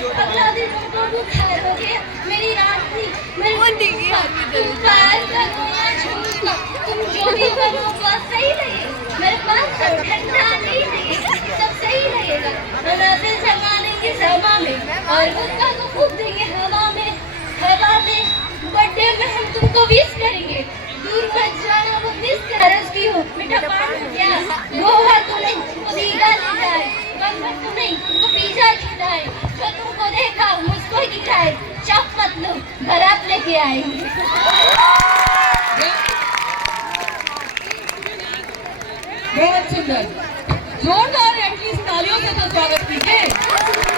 अगला दिन उनको भी खैर हो गया। मेरी रात थी, तुम प्यार करो या झूठ, तुम जो भी करो बस सही लगे। मेरे पास सब ठंडा नहीं लगे, सब सही लगेगा। हम ऐसे जमा देंगे समा में और गुस्सा को फूक देंगे हवा में, हवा में। बर्थडे में हम तुमको विश करेंगे, दूर मत जाना वो मिस करस की हो। मीठा पान हो गया, गोवा तो नहीं तुमको दीघा ले जाए, बंगर तो नहीं तुमको पिज्जा खिलाए, जो तुमको देखा मुझको गिराए, चप मत लो बारात लेके आएंगे। बहुत सुंदर, जोरदार एटलीस्ट तालियों से तो स्वागत कीजिए।